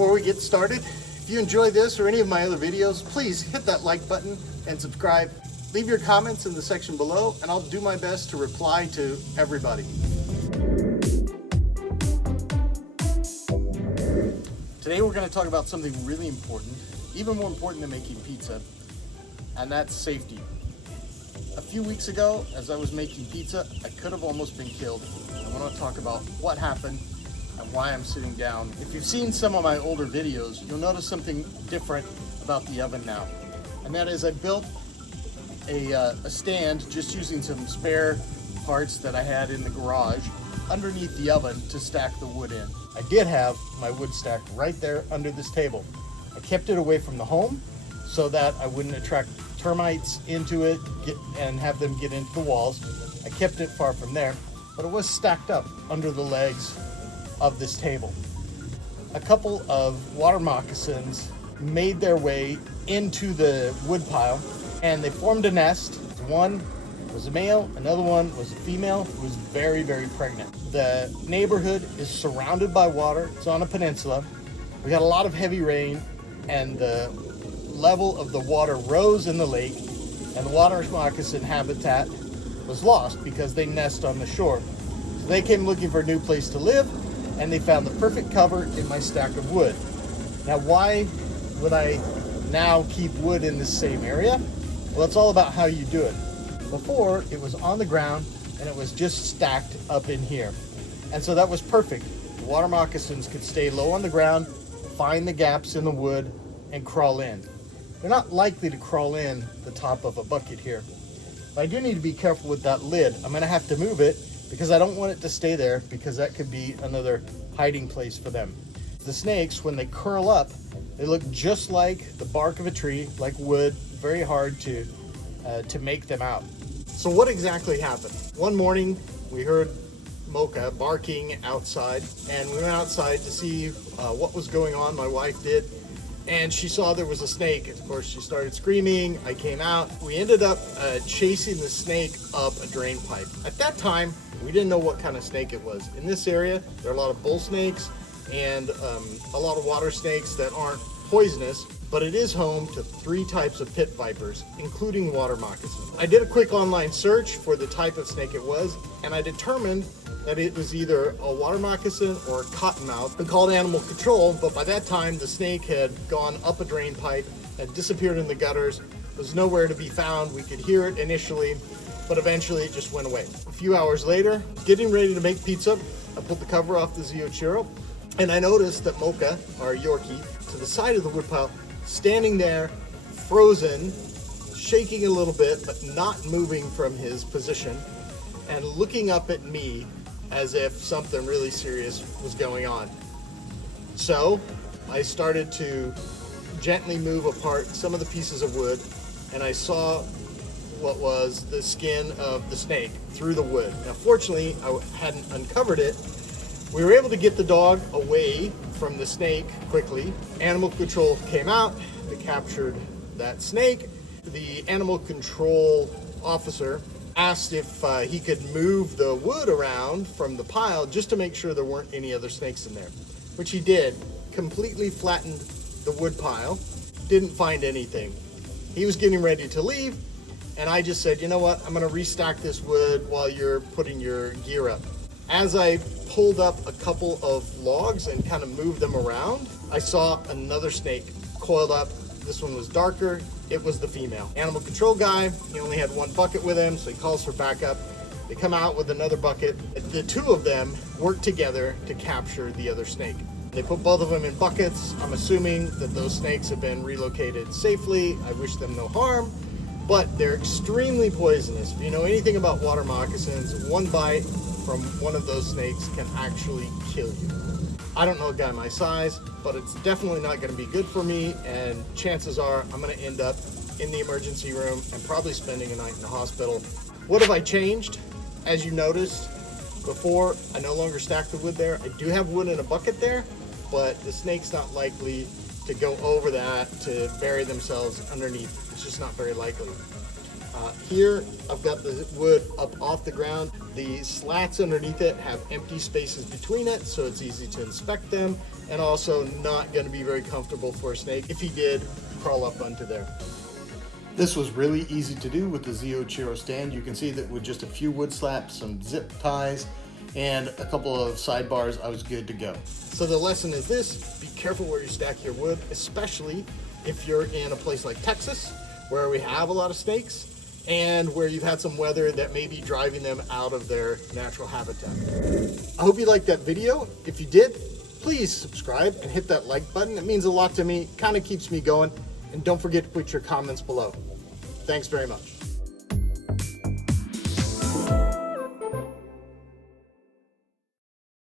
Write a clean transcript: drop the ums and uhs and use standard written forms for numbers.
Before we get started, if you enjoy this or any of my other videos, please hit that like button and subscribe. Leave your comments in the section below and I'll do my best to reply to everybody. Today we're going to talk about something really important, even more important than making pizza, and that's safety. A few weeks ago, as I was making pizza, I could have almost been killed. I want to talk about what happened and why I'm sitting down. If you've seen some of my older videos, you'll notice something different about the oven now. And that is I built a stand just using some spare parts that I had in the garage underneath the oven to stack the wood in. I did have my wood stacked right there under this table. I kept it away from the home so that I wouldn't attract termites into it and have them get into the walls. I kept it far from there, but it was stacked up under the legs of this table. A couple of water moccasins made their way into the wood pile and they formed a nest. One was a male, another one was a female who was very, very pregnant. The neighborhood is surrounded by water. It's on a peninsula. We got a lot of heavy rain and the level of the water rose in the lake and the water moccasin habitat was lost because they nest on the shore. So they came looking for a new place to live and they found the perfect cover in my stack of wood. Now, why would I now keep wood in the same area? Well, it's all about how you do it. Before, it was on the ground and it was just stacked up in here. And so that was perfect. The water moccasins could stay low on the ground, find the gaps in the wood, and crawl in. They're not likely to crawl in the top of a bucket here. But I do need to be careful with that lid. I'm gonna have to move it because I don't want it to stay there because that could be another hiding place for them. The snakes, when they curl up, they look just like the bark of a tree, like wood, very hard to make them out. So what exactly happened? One morning, we heard Mocha barking outside, and we went outside to see what was going on. My wife did, and she saw there was a snake. Of course, she started screaming. I came out. We ended up chasing the snake up a drain pipe. At that time, we didn't know what kind of snake it was. In this area, there are a lot of bull snakes and a lot of water snakes that aren't poisonous, but it is home to 3 types of pit vipers, including water moccasins. I did a quick online search for the type of snake it was, and I determined that it was either a water moccasin or a cottonmouth. We called animal control, but by that time the snake had gone up a drain pipe, had disappeared in the gutters, was nowhere to be found. We could hear it initially, but eventually it just went away. A few hours later, getting ready to make pizza, I put the cover off the Zio Ciro, and I noticed that Mocha, our Yorkie, to the side of the woodpile, standing there, frozen, shaking a little bit, but not moving from his position, and looking up at me as if something really serious was going on. So I started to gently move apart some of the pieces of wood, and I saw what was the skin of the snake through the wood. Now, fortunately, I hadn't uncovered it. We were able to get the dog away from the snake quickly. Animal control came out, they captured that snake. The animal control officer asked if he could move the wood around from the pile just to make sure there weren't any other snakes in there, which he did. Completely flattened the wood pile, didn't find anything. He was getting ready to leave, and I just said, you know what, I'm gonna restack this wood while you're putting your gear up. As I pulled up a couple of logs and kind of moved them around, I saw another snake coiled up. This one was darker. It was the female. Animal control guy, he only had one bucket with him, so he calls for backup. They come out with another bucket. The 2 of them work together to capture the other snake. They put both of them in buckets. I'm assuming that those snakes have been relocated safely. I wish them no harm, but they're extremely poisonous. If you know anything about water moccasins, one bite from one of those snakes can actually kill you. I don't know a guy my size, but it's definitely not going to be good for me, and chances are I'm going to end up in the emergency room and probably spending a night in the hospital. What have I changed? As you noticed before, I no longer stack the wood there. I do have wood in a bucket there, but the snake's not likely to go over that to bury themselves underneath. It's just not very likely. Here, I've got the wood up off the ground. The slats underneath it have empty spaces between it, so it's easy to inspect them, and also not going to be very comfortable for a snake if he did crawl up onto there. This was really easy to do with the Zio Ciro stand. You can see that with just a few wood slats, some zip ties, and a couple of sidebars, I was good to go. So the lesson is this: be careful where you stack your wood, especially if you're in a place like Texas, where we have a lot of snakes, and where you've had some weather that may be driving them out of their natural habitat. I hope you liked that video. If you did, please subscribe and hit that like button. It means a lot to me, kind of keeps me going. And don't forget to put your comments below. Thanks very much.